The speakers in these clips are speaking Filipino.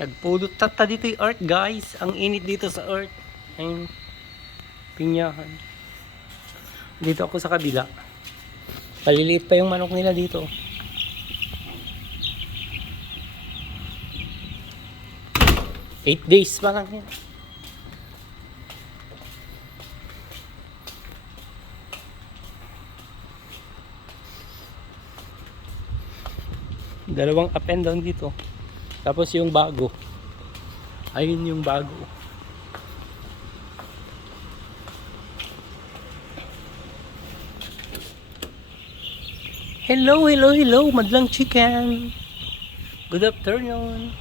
Nagpulot tata dito yung earth, guys. Ang init dito sa earth. Ayun. Pinyahan. Dito ako sa kabila. Paliliit pa yung manok nila dito. Eight days pa lang yan. Dalawang up and down dito. Tapos yung bago. Ayun yung bago. Hello, hello, hello, madlang chicken. Good afternoon.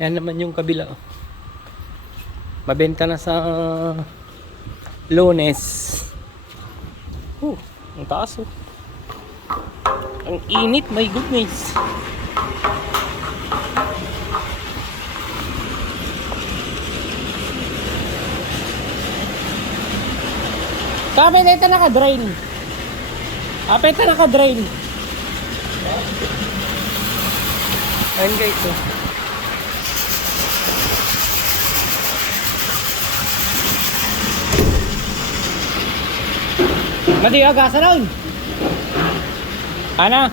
Yan naman yung kabila. Mabenta na sa Lunes. Ang taas oh. Ang init, my goodness. Kami na ito naka-drain. Ito naka-drain. Ayun guys oh. Madi agasa na. Ana?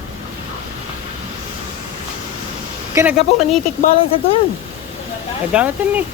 Kinagapo manitik balance ito yun. Nagamit yun eh.